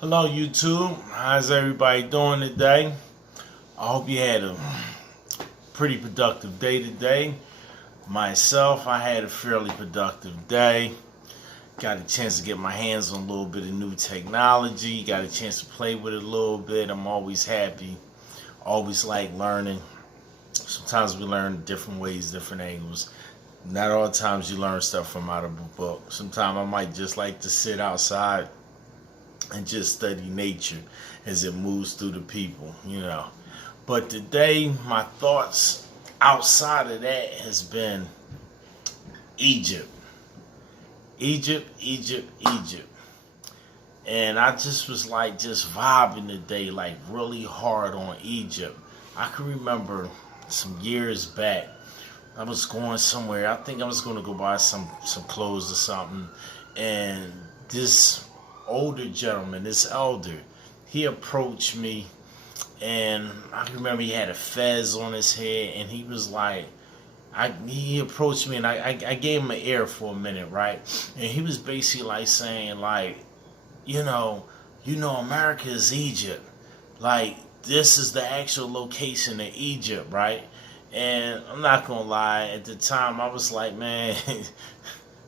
Hello YouTube, how's everybody doing today? I hope you had a pretty productive day today. Myself, I had a fairly productive day. Got a chance to get my hands on a little bit of new technology. Got a chance to play with it a little bit. I'm always happy. Always like learning. Sometimes we learn different ways, different angles. Not all the times you learn stuff from out of a book. Sometimes I might just like to sit outside and just study nature as it moves through the people. But today, my thoughts outside of that has been Egypt. Egypt. And I just was like just vibing today, like really hard on Egypt. I can remember some years back, I was going somewhere. I think I was going to go buy some clothes or something. And this older gentleman, this elder, he approached me, and I remember he had a fez on his head, and he was like, he approached me, and I gave him an ear for a minute, right? And he was basically like saying, like, you know, America is Egypt. Like, this is the actual location of Egypt, right? And I'm not gonna lie, at the time I was like, man,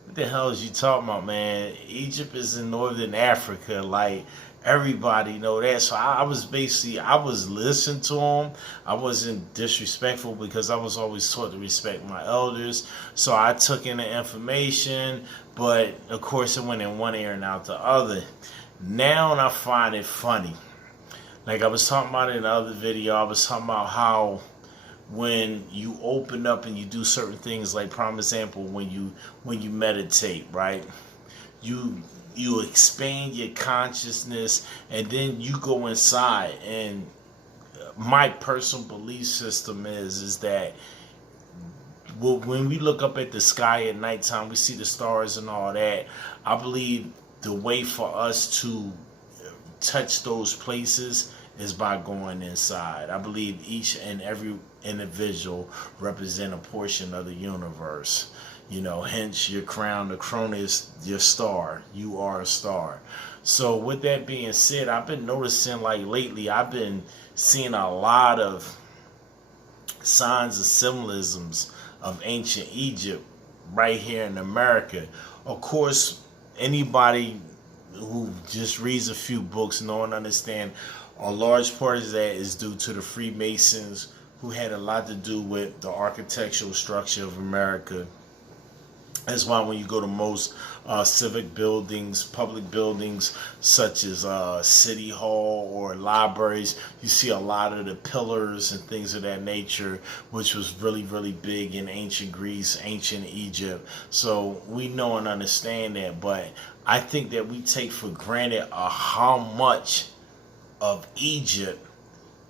what the hell is you talking about, man? Egypt is in northern Africa. Like, everybody know that. So I was basically, I was listening to him. I wasn't disrespectful because I was always taught to respect my elders. So I took in the information, but of course it went in one ear and out the other. Now I find it funny. Like I was talking about in the other video, I was talking about how when you open up and you do certain things, like prime example, when you meditate, right? You expand your consciousness, and then you go inside. And my personal belief system is that when we look up at the sky at nighttime, we see the stars and all that. I believe the way for us to touch those places is by going inside. I believe each and every individual represent a portion of the universe. Hence your crown, the crown is your star. You are a star. So with that being said, I've been noticing, like, lately, I've been seeing a lot of signs and symbolisms of ancient Egypt right here in America. Of course, anybody who just reads a few books know and understand a large part of that is due to the Freemasons, who had a lot to do with the architectural structure of America. That's why when you go to most civic buildings, public buildings, such as City Hall or libraries, you see a lot of the pillars and things of that nature, which was really, really big in ancient Greece, ancient Egypt. So we know and understand that, but I think that we take for granted how much of Egypt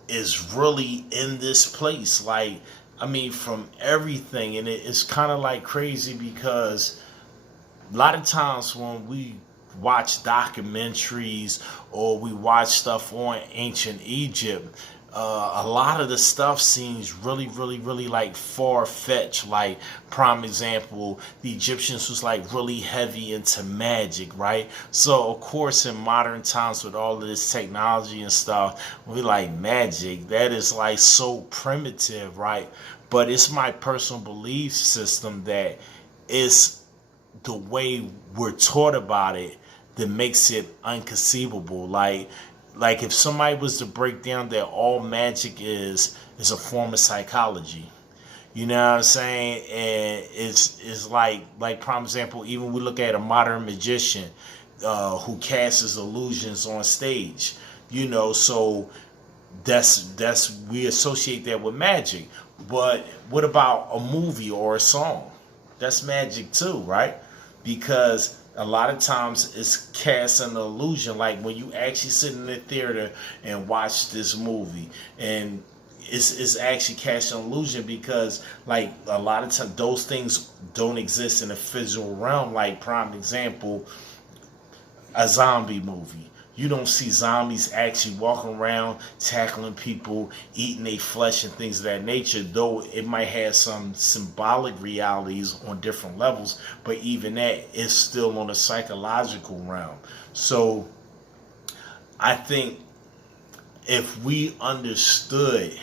is really in this place. Like, I mean, from everything. And it's kind of like crazy because a lot of times when we watch documentaries or we watch stuff on ancient Egypt, a lot of the stuff seems really, really, really like far-fetched. Like, prime example, the Egyptians was like really heavy into magic, right? So of course in modern times with all of this technology and stuff, we like magic. That is like so primitive, right? But it's my personal belief system that it's the way we're taught about it that makes it inconceivable. Like if somebody was to break down that all magic is a form of psychology. You know what I'm saying? And it's like prime example, even we look at a modern magician who casts illusions on stage. So that's we associate that with magic. But what about a movie or a song? That's magic too, right? Because a lot of times it's cast an illusion. Like when you actually sit in the theater and watch this movie, and it's actually cast an illusion because, like, a lot of times those things don't exist in the physical realm. Like prime example, a zombie movie. You don't see zombies actually walking around tackling people, eating their flesh and things of that nature, though it might have some symbolic realities on different levels, but even that is still on a psychological realm. So I think if we understood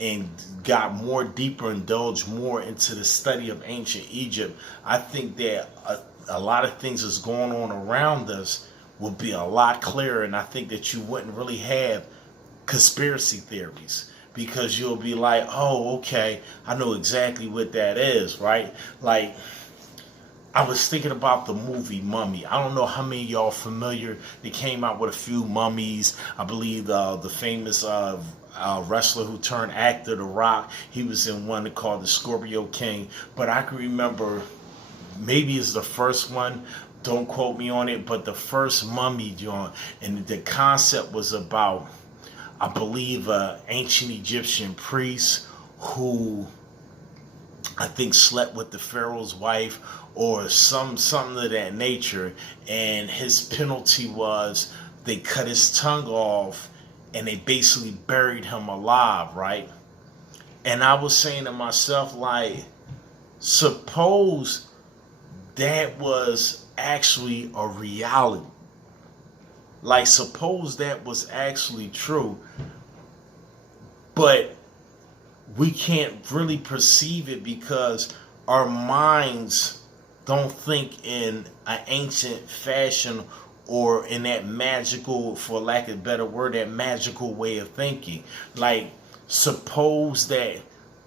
and got more deeper, indulged more into the study of ancient Egypt, I think that a lot of things that's going on around us will be a lot clearer, and I think that you wouldn't really have conspiracy theories, because you'll be like, oh, okay, I know exactly what that is, right? Like, I was thinking about the movie Mummy. I don't know how many of y'all familiar. They came out with a few mummies. I believe the famous wrestler who turned actor, The Rock, he was in one called The Scorpio King. But I can remember, maybe it's the first one. Don't quote me on it, but the first Mummy joint, and the concept was about, I believe, an ancient Egyptian priest who, I think, slept with the pharaoh's wife or something of that nature, and his penalty was they cut his tongue off and they basically buried him alive, right? And I was saying to myself, like, suppose that was actually a reality. Like, suppose that was actually true, but we can't really perceive it because our minds don't think in an ancient fashion or in that magical, for lack of a better word, that magical way of thinking. Like, suppose that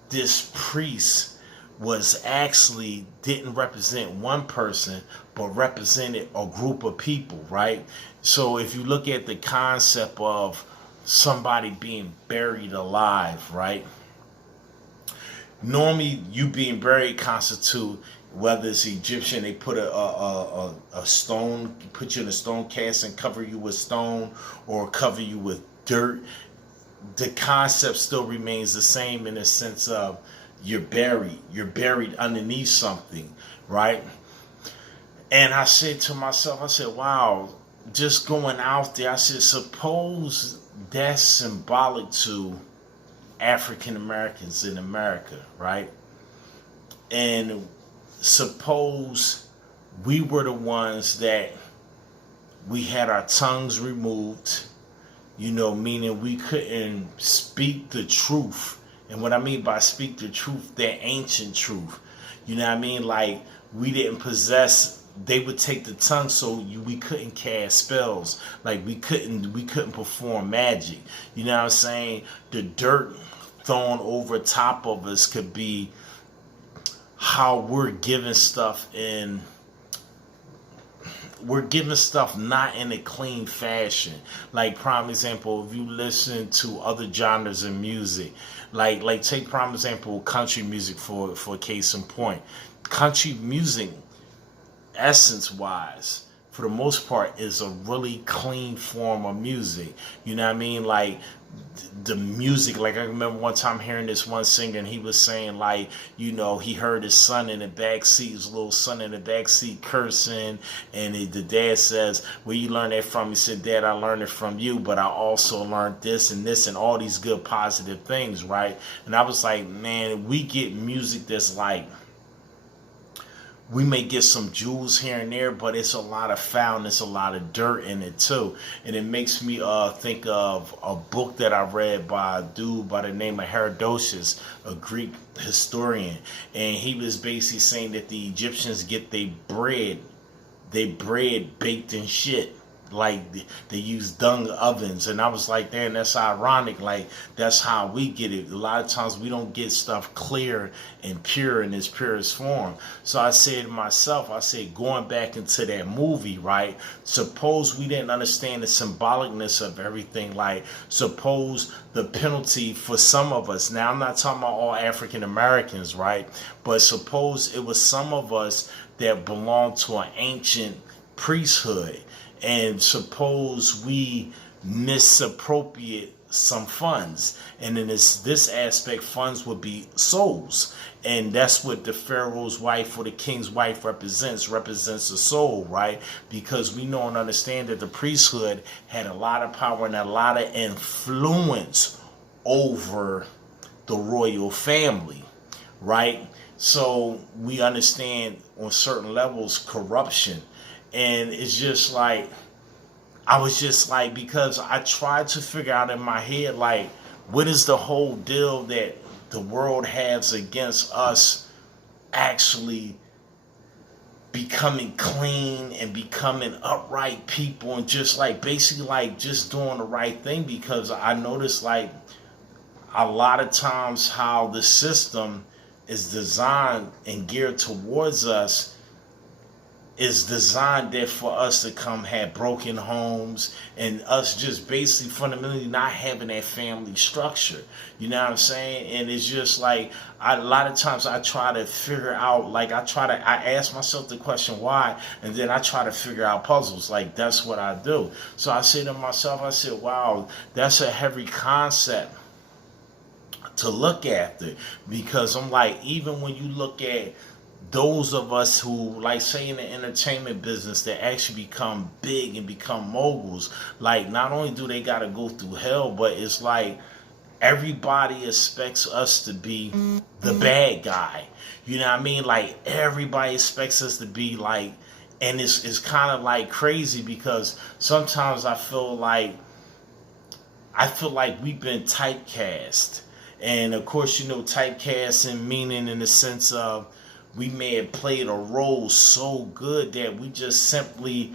this priest was actually didn't represent one person, but represented a group of people, right? So if you look at the concept of somebody being buried alive, right? Normally, you being buried constitute, whether it's Egyptian, they put a stone, put you in a stone cast and cover you with stone or cover you with dirt. The concept still remains the same in the sense of you're buried underneath something, right? And I said to myself, I said, wow, just going out there, I said, suppose that's symbolic to African Americans in America, right? And suppose we were the ones that we had our tongues removed, meaning we couldn't speak the truth. And what I mean by speak the truth, that ancient truth, you know what I mean? Like, we didn't possess, they would take the tongue, so we couldn't cast spells. Like, we couldn't perform magic. You know what I'm saying? The dirt thrown over top of us could be how we're giving stuff not in a clean fashion. Like, prime example, if you listen to other genres of music, like take prime example country music for case in point. Country music, essence wise, for the most part, is a really clean form of music. You know what I mean? Like, the music, like, I remember one time hearing this one singer, and he was saying, like, he heard his son in the back seat, his little son in the back seat cursing, and the dad says, where you learn that from? He said, Dad, I learned it from you, but I also learned this and this and all these good positive things, right? And I was like, man, we get music that's like, we may get some jewels here and there, but it's a lot of foulness, a lot of dirt in it too. And it makes me think of a book that I read by a dude by the name of Herodotus, a Greek historian. And he was basically saying that the Egyptians get their bread baked in shit. Like, they use dung ovens. And I was like, damn, that's ironic. Like, that's how we get it. A lot of times we don't get stuff clear and pure in its purest form. So I said to myself, going back into that movie, right? Suppose we didn't understand the symbolicness of everything. Like, suppose the penalty for some of us, now I'm not talking about all African Americans, right? But suppose it was some of us that belonged to an ancient priesthood. And suppose we misappropriate some funds, and in this aspect, funds would be souls, and that's what the pharaoh's wife or the king's wife represents a soul, right? Because we know and understand that the priesthood had a lot of power and a lot of influence over the royal family, right? So we understand on certain levels corruption. And it's just like, I was just like, because I tried to figure out in my head, like, what is the whole deal that the world has against us actually becoming clean and becoming upright people, and just like basically like just doing the right thing. Because I noticed like a lot of times how the system is designed and geared towards us is designed there for us to come have broken homes, and us just basically fundamentally not having that family structure. You know what I'm saying? And it's just like a lot of times I try to figure out, like I ask myself the question why, and then I try to figure out puzzles. Like that's what I do. So I say to myself, I said, wow, that's a heavy concept to look after, because I'm like, even when you look at those of us who, like, say in the entertainment business, that actually become big and become moguls, like, not only do they got to go through hell, but it's like everybody expects us to be the bad guy. You know what I mean? Like, everybody expects us to be like, and it's kind of like crazy, because sometimes I feel like we've been typecast. And of course, you know, typecasting meaning in the sense of we may have played a role so good that we just simply,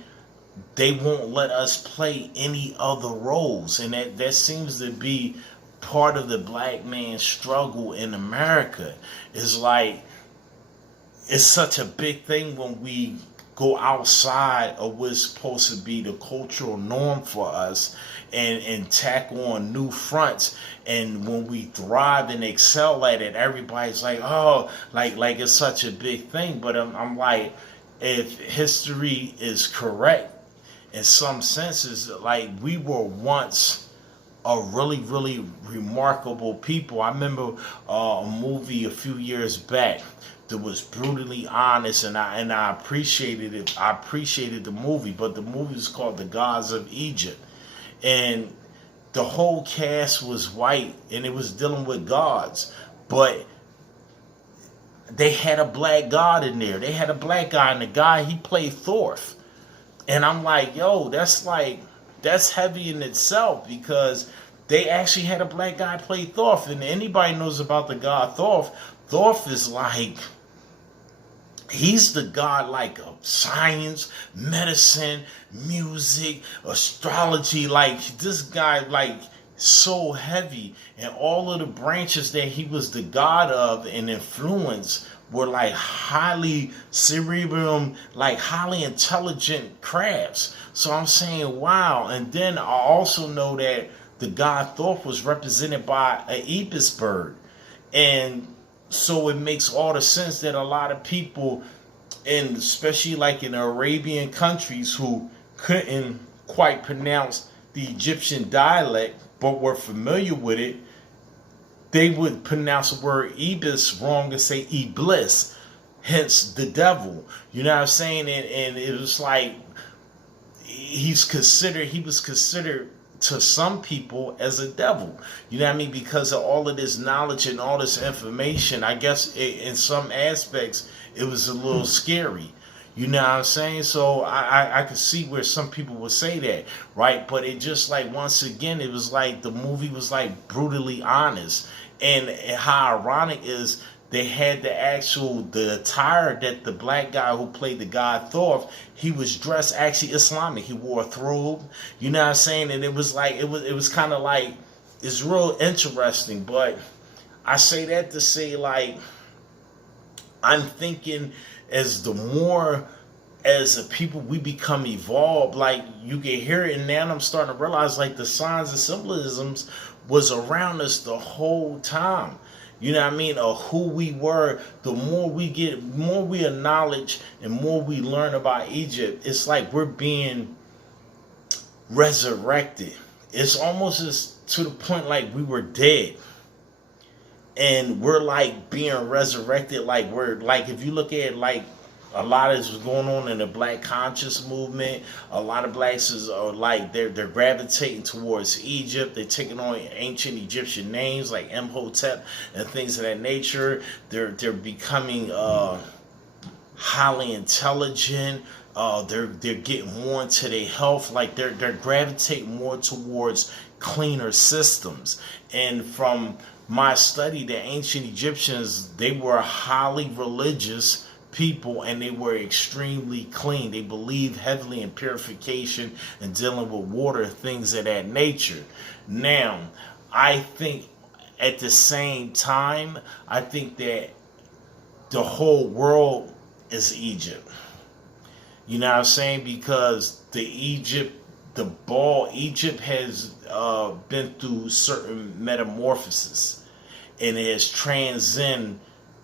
they won't let us play any other roles. And that seems to be part of the black man's struggle in America. It's like, it's such a big thing when we go outside of what's supposed to be the cultural norm for us, and tackle on new fronts. And when we thrive and excel at it, everybody's like, oh, like it's such a big thing. But I'm like, if history is correct in some senses, like we were once a really, really remarkable people. I remember a movie a few years back that was brutally honest, and I appreciated it. I appreciated the movie, but the movie was called The Gods of Egypt, and the whole cast was white, and it was dealing with gods, but they had a black god in there. They had a black guy, and the guy, he played Thorf, and I'm like, yo, that's heavy in itself, because they actually had a black guy play Thorf. And anybody knows about the god Thorf. Thorf is like, he's the god like of science, medicine, music, astrology. Like this guy, like so heavy, and all of the branches that he was the god of and influence were like highly cerebrum, like highly intelligent crafts. So I'm saying, wow. And then I also know that the god Thorpe was represented by an ibis bird. And so it makes all the sense that a lot of people, and especially like in Arabian countries, who couldn't quite pronounce the Egyptian dialect but were familiar with it, they would pronounce the word ibis wrong and say iblis, hence the devil. You know what I'm saying? And it was like he was considered to some people as a devil. You know what I mean? Because of all of this knowledge and all this information, I guess in some aspects it was a little scary. You know what I'm saying? So I could see where some people would say that, right? But it just like, once again, it was like the movie was like brutally honest. And how ironic is they had the attire that the black guy who played the god Thor, he was dressed actually Islamic. He wore a robe, you know what I'm saying? And it was like, it was kind of like, it's real interesting. But I say that to say, like, I'm thinking as the more as a people we become evolved, like you can hear it, and now I'm starting to realize like the signs and symbolisms was around us the whole time. You know what I mean? Of who we were, the more we acknowledge and more we learn about Egypt, it's like we're being resurrected. It's almost as to the point like we were dead. And we're like being resurrected. Like we're like, if you look at like a lot of this was going on in the black conscious movement. A lot of blacks are like they're gravitating towards Egypt. They're taking on ancient Egyptian names like Imhotep and things of that nature. They're becoming highly intelligent. they're getting more into their health, like they're gravitating more towards cleaner systems. And from my study, the ancient Egyptians, they were highly religious people, and they were extremely clean. They believed heavily in purification and dealing with water, things of that nature. Now, I think at the same time, I think that the whole world is Egypt. You know what I'm saying? Because Egypt has been through certain metamorphosis, and it has transcended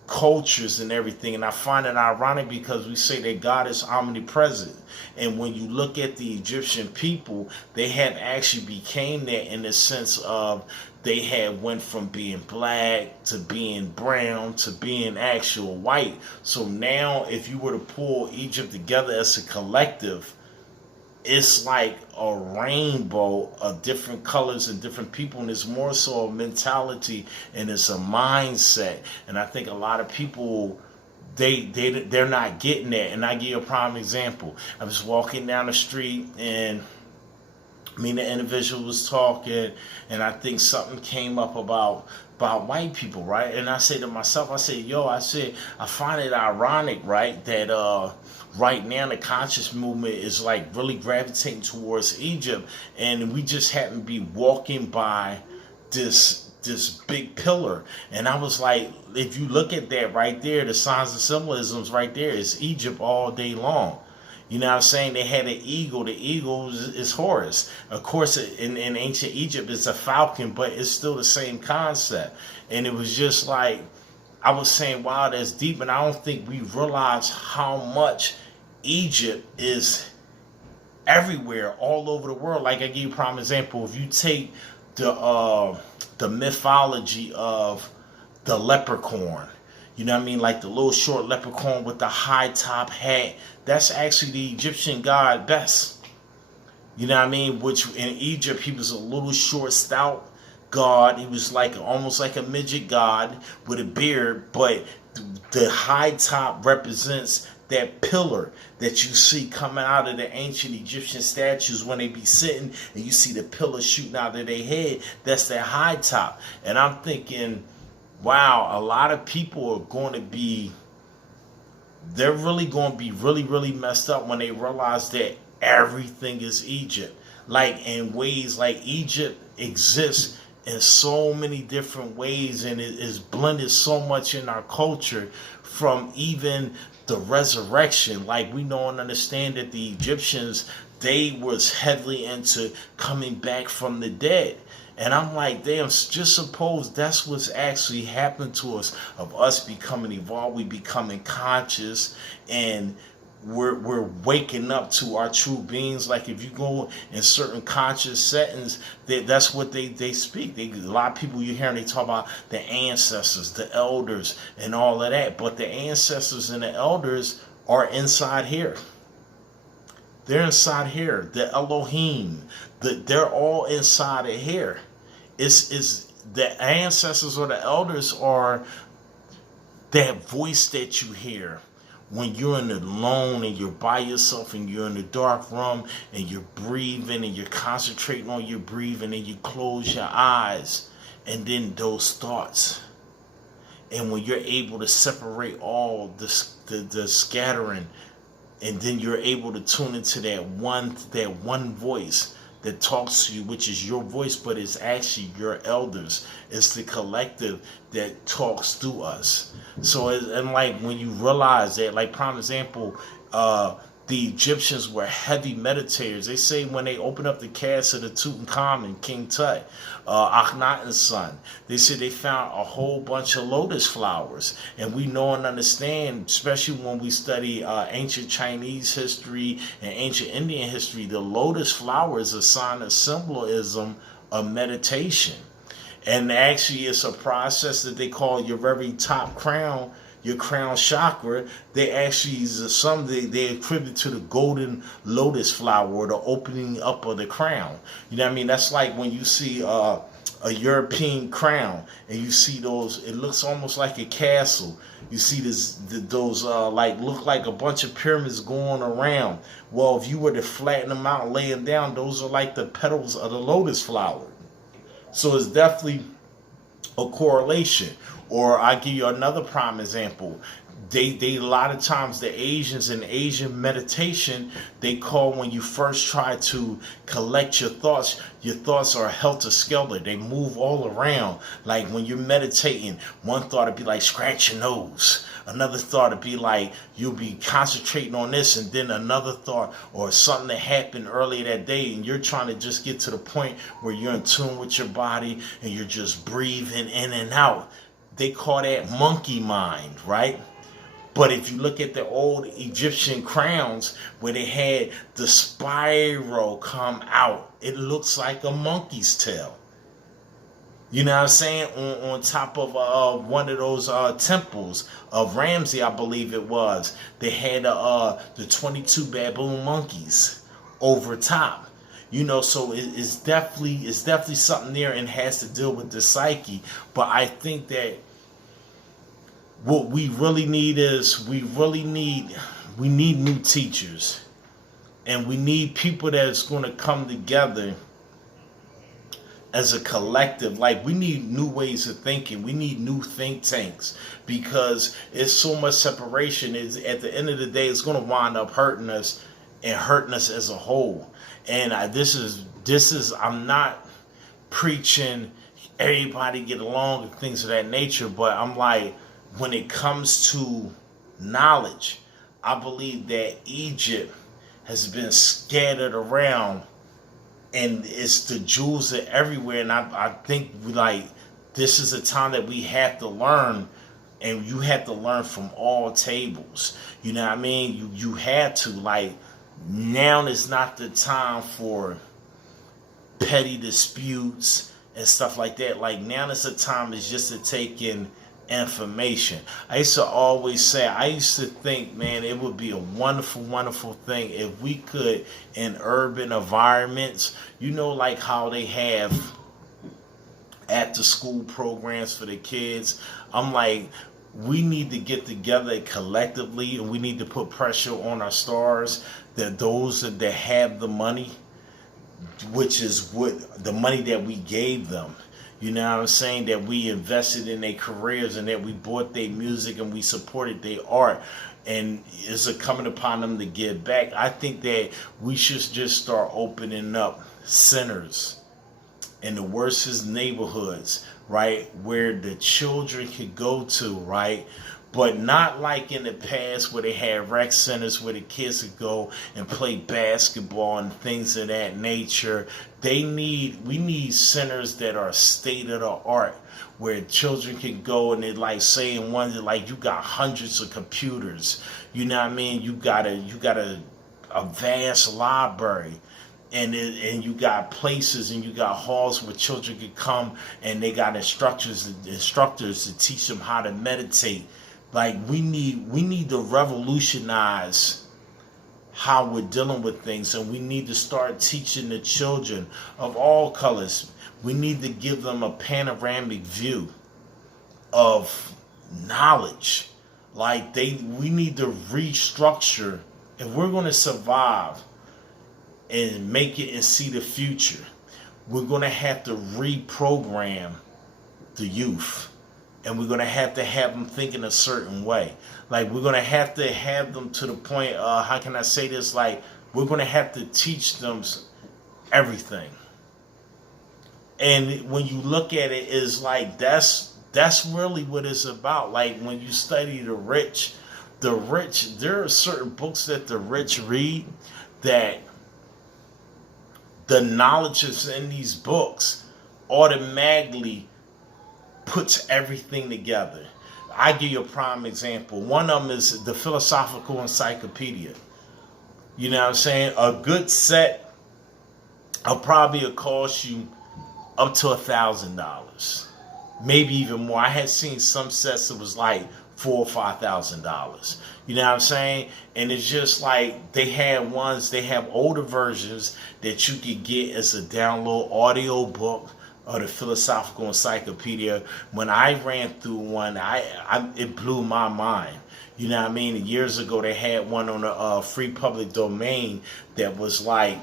cultures and everything. And I find it ironic because we say that God is omnipresent. And when you look at the Egyptian people, they had actually became that in the sense of they had went from being black to being brown to being actual white. So now if you were to pull Egypt together as a collective, it's like a rainbow of different colors and different people, and it's more so a mentality and it's a mindset. And I think a lot of people, they're not getting that. And I give you a prime example. I was walking down the street, and me and the individual was talking, and I think something came up about white people, right? And I said to myself, I said, I find it ironic, right, that right now the conscious movement is like really gravitating towards Egypt, and we just happen to be walking by this big pillar. And I was like, if you look at that right there, the signs and symbolisms right there is Egypt all day long. You know what I'm saying? They had an eagle. The eagle is Horus. Of course, in ancient Egypt, it's a falcon, but it's still the same concept. And it was just like, I was saying, wow, that's deep. And I don't think we realize how much Egypt is everywhere, all over the world. Like I gave you a prime example. If you take the mythology of the leprechaun, you know what I mean? Like the little short leprechaun with the high top hat. That's actually the Egyptian god Bes. You know what I mean? Which in Egypt, he was a little short, stout god. He was like almost like a midget god with a beard. But the high top represents that pillar that you see coming out of the ancient Egyptian statues when they be sitting, and you see the pillar shooting out of their head. That's that high top. And I'm thinking, wow, a lot of people are going to be, they're really going to be really, really messed up when they realize that everything is Egypt. Like in ways like Egypt exists in so many different ways, and it is blended so much in our culture, from even the resurrection. Like we know and understand that the Egyptians, they was heavily into coming back from the dead. And I'm like, damn, just suppose that's what's actually happened to us, of us becoming evolved, we becoming conscious, and we're waking up to our true beings. Like if you go in certain conscious settings, that's what they speak. A lot of people you hear, and they talk about the ancestors, the elders, and all of that. But the ancestors and the elders are inside here. They're inside here. The Elohim, they're all inside of here. It's the ancestors or the elders are that voice that you hear when you're in the alone and you're by yourself and you're in the dark room and you're breathing and you're concentrating on your breathing, and you close your eyes, and then those thoughts. And when you're able to separate all the scattering, and then you're able to tune into that one voice that talks to you, which is your voice, but it's actually your elders. It's the collective that talks through us. So, and like when you realize that, like prime example, the Egyptians were heavy meditators. They say when they opened up the casket of Tutankhamun, King Tut, Akhenaten's son, they said they found a whole bunch of lotus flowers. And we know and understand, especially when we study ancient Chinese history and ancient Indian history, the lotus flower is a sign of symbolism of meditation. And actually, it's a process that they call your very top crown, your crown chakra. They actually, they attribute to the golden lotus flower, or the opening up of the crown. You know what I mean? That's like when you see a European crown, and you see those. It looks almost like a castle. You see those like look like a bunch of pyramids going around. Well, if you were to flatten them out and lay them down, those are like the petals of the lotus flower. So it's definitely a correlation. Or I give you another prime example. They a lot of times the Asians in Asian meditation, they call when you first try to collect your thoughts are helter-skelter. They move all around. Like when you're meditating, one thought would be like scratch your nose. Another thought would be like you'll be concentrating on this, and then another thought or something that happened earlier that day, and you're trying to just get to the point where you're in tune with your body and you're just breathing in and out. They call that monkey mind, right? But if you look at the old Egyptian crowns where they had the spiral come out, it looks like a monkey's tail. You know what I'm saying? On top of one of those temples of Ramsey, I believe it was, they had the 22 baboon monkeys over top. You know, so it's definitely something there and has to deal with the psyche. But I think that what we really need is we need new teachers, and we need people that's going to come together as a collective. Like, we need new ways of thinking. We need new think tanks, because it's so much separation. Is at the end of the day, it's going to wind up hurting us and hurting us as a whole. And this is I'm not preaching everybody get along and things of that nature, but I'm like, when it comes to knowledge, I believe that Egypt has been scattered around, and it's the jewels are everywhere. And I think like this is a time that we have to learn, and you have to learn from all tables. You know what I mean? You had to, like, now is not the time for petty disputes and stuff like that. Like, now is the time is just to take in information. I used to think, man, it would be a wonderful, wonderful thing if we could, in urban environments, you know, like how they have after school programs for the kids. I'm like, we need to get together collectively, and we need to put pressure on our stars, that those that have the money, which is what the money that we gave them, you know what I'm saying, that we invested in their careers, and that we bought their music and we supported their art, and it's coming upon them to give back. I think that we should just start opening up centers in the worst neighborhoods, right, where the children could go to, right? But not like in the past where they had rec centers where the kids could go and play basketball and things of that nature. We need centers that are state of the art, where children can go and they, like, say in one, like, you got hundreds of computers. You know what I mean? You got a vast library. And you got places and you got halls where children can come, and they got instructors to teach them how to meditate. Like, we need to revolutionize how we're dealing with things, and we need to start teaching the children of all colors. We need to give them a panoramic view of knowledge. Like, we need to restructure if we're going to survive and make it and see the future. We're going to have to reprogram the youth. And we're going to have them thinking a certain way. Like, we're going to have them to the point, how can I say this? Like, we're going to have to teach them everything. And when you look at it, it's like, that's really what it's about. Like, when you study the rich, there are certain books that the rich read that the knowledge is in these books automatically puts everything together. I give you a prime example. One of them is the Philosophical Encyclopedia. You know what I'm saying? A good set will probably cost you up to $1,000, maybe even more. I had seen some sets that was like $4,000 or $5,000. You know what I'm saying? And it's just like they have older versions that you could get as a download audio book, or the Philosophical Encyclopedia. When I ran through one, it blew my mind. You know what I mean? Years ago, they had one on the free public domain that was like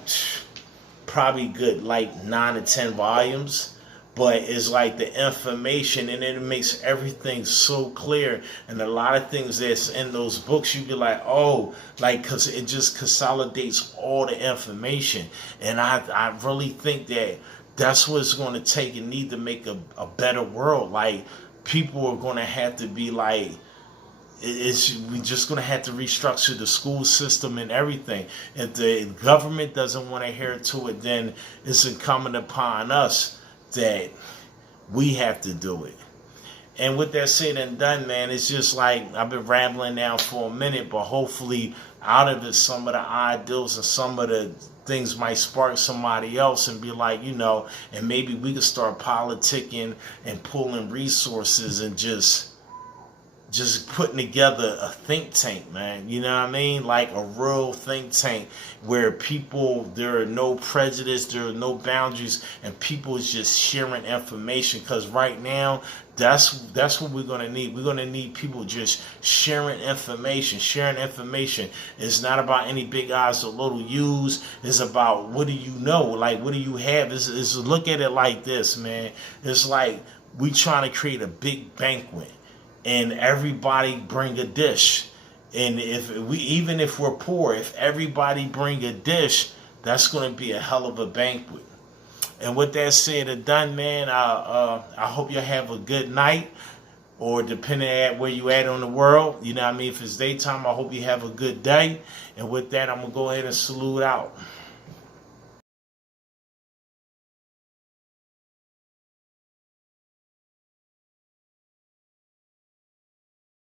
probably good, like 9 to 10 volumes. But it's like the information, and it makes everything so clear. And a lot of things that's in those books, you be like, oh, like, because it just consolidates all the information. And I really think that that's what it's going to take and need to make a better world. Like, people are going to have to be like, we just going to have to restructure the school system and everything. If the government doesn't want to adhere to it, then it's incumbent upon us that we have to do it. And with that said and done, man, it's just like I've been rambling now for a minute, but hopefully out of it, some of the ideals and some of the things might spark somebody else and be like, and maybe we could start politicking and pulling resources and just putting together a think tank, man. You know what I mean? Like a real think tank where there are no prejudice, there are no boundaries, and people is just sharing information. Because right now, that's what we're going to need. We're going to need people just sharing information. Sharing information. It's not about any big eyes or little U's. It's about what do you know? Like, what do you have? It's look at it like this, man. It's like we trying to create a big banquet. And everybody bring a dish. And even if we're poor, if everybody bring a dish, that's going to be a hell of a banquet. And with that said and done, man, I hope you have a good night. Or depending on where you at on the world, you know what I mean? If it's daytime, I hope you have a good day. And with that, I'm going to go ahead and salute out.